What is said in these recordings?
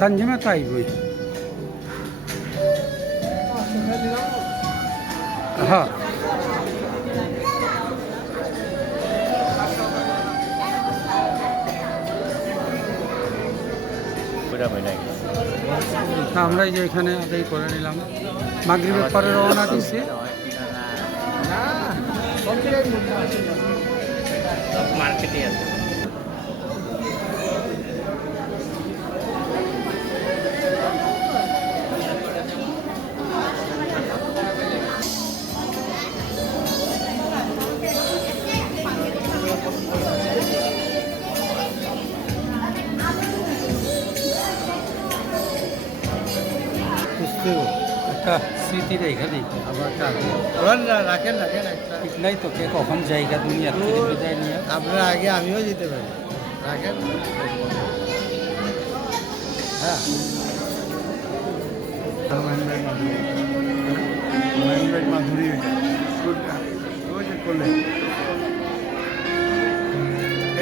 Tanjima taibui. হ্যাঁ আমরা এই যে এখানে আদায় করে নিলাম, মাগরিবের পরে রওনা দিচ্ছি। মার্কেটে আছে। একটা স্মৃতি এখানে আবার রাখেন রাখেন একটা ঠিক নাই তো কে কখন জায়গা দুনিয়া থেকে বিদায় নিয়ে আপনারা আগে আমিও যেতে পারি রাখেন। হ্যাঁ মাধুরী করলে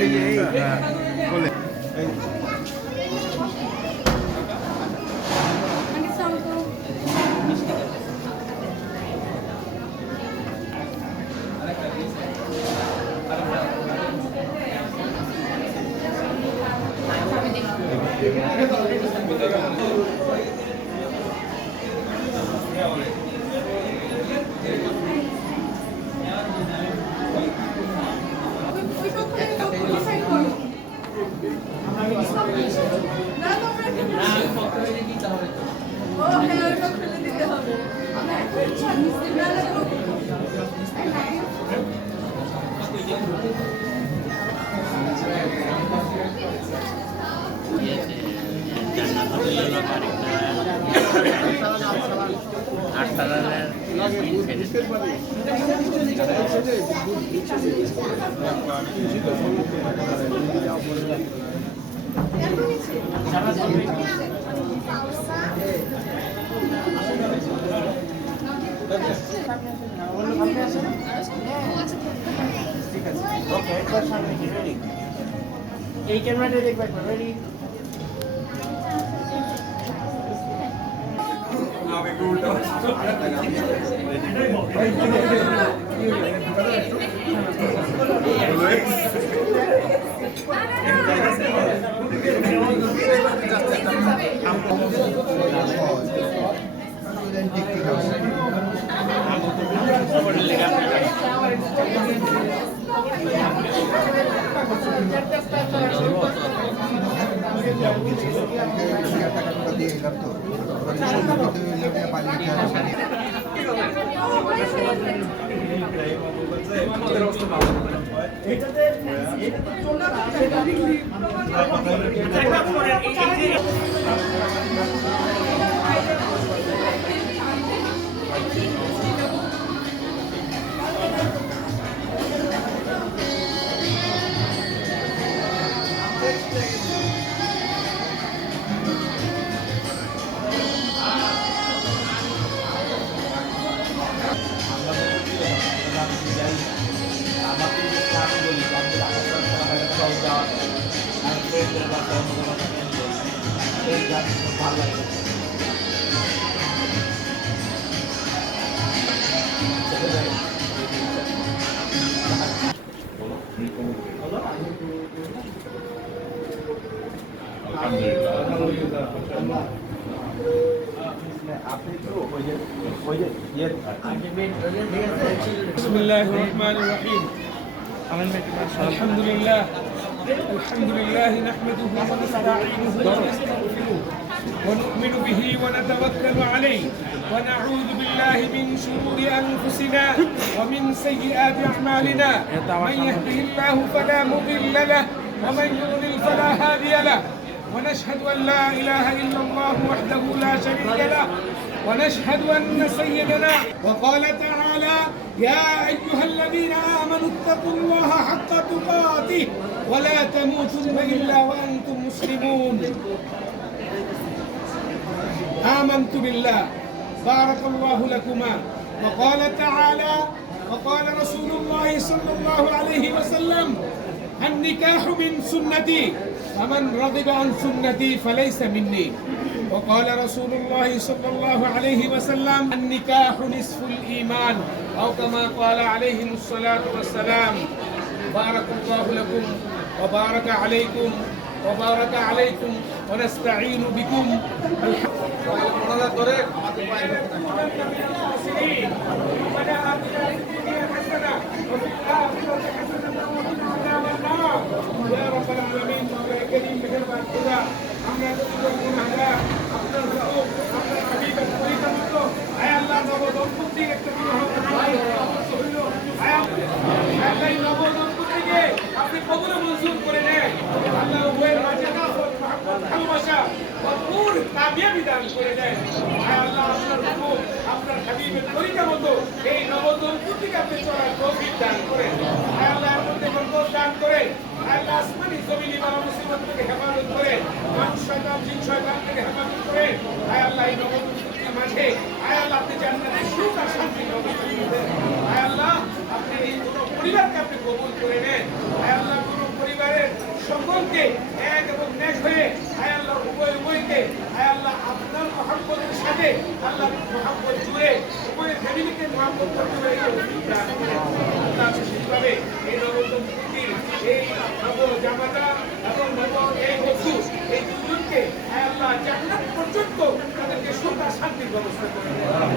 এই যে বলে এই ক্যামেরাটা দেখবে রেডি بسم الله الرحمن الرحيم. الحمد لله نحمده ونستعينه ونستغفره ونؤمن به ونتوكل عليه ونعوذ بالله من شرور أنفسنا ومن سيئات أعمالنا. من يهده الله فلا مضل له ومن يضلل فلا هادي له. ونشهد أن لا إله إلا الله وحده لا شريك له ونشهد أن سيدنا وقال تعالى يا أيها الذين آمنوا اتقوا الله حق تقاته ولا تموتن إلا وأنتم مسلمون. آمنت بالله بارك الله لكما. وقال تعالى وقال رسول الله صلى الله عليه وسلم النكاح من سنتي فمن رغب عن سنتي فليس مني. وقال رسول الله صلى الله عليه وسلم النكاح نصف الإيمان أو كما قال عليه الصلاة والسلام. بارك الله لكم وبارك عليكم وبارك عليكم ونستعين بكم. ربنا آتنا في الدنيا حسنة وفي الآخرة حسنة وقنا عذاب النار. يا رب العالمين مولاي كريم مهربان خدا আমরা যতজন গুনাহগার আপনার হুকুম আপনার হাবিবের পরিচালিত আয় আল্লাহ নব দম্পতির একটা বিবাহ হইল আয় আল্লাহ এই নব দম্পতিকে আপনি কবুল মঞ্জুর করে নেন। আল্লাহ উভয়ের মাঝে ভালোবাসা ভরপুর কামিয়াবি দান করে দেন। আয় আল্লাহ আপনার হুকুম আপনার হাবিবের তরিকা মতো এই নব দম্পতিকে আপনি চলার তৌফিক দান করেন। আয় আল্লাহ এর মধ্যে বরকত দান করেন। আল্লাহ আসমানি জমিনি বালা মুসিবত থেকে হেফাজত করে, মানুষ শয়তান জিন শয়তান থেকে হেফাজত করে। আয় আল্লাহ এই নবদম্পতির মাঝে আয় আল্লাহ আপনি জান্নাতের সুখ আর শান্তি ব্যবস্থা করে দেন। আয় আল্লাহ আপনি এই পুরো পরিবারকে আপনি কবুল করে নেন। আয় আল্লাহ পুরো পরিবারের সকলকে এক এবং নেক হয়ে আয় আল্লাহ উভয়কে আয় আল্লাহ আপনার মহব্বতের সাথে আল্লাহ মহব্বত জুড়ে উভয় ফ্যামিলিকে মহব্বত করতে পারে। আল্লাহ বিশেষভাবে এই নবদম্পতির এই নব জামাতা এবং নব এই বধূ এই দুজনকে আয় আল্লাহ জান্নাত পর্যন্ত তাদেরকে সুখ আর শান্তির ব্যবস্থা করে দেন।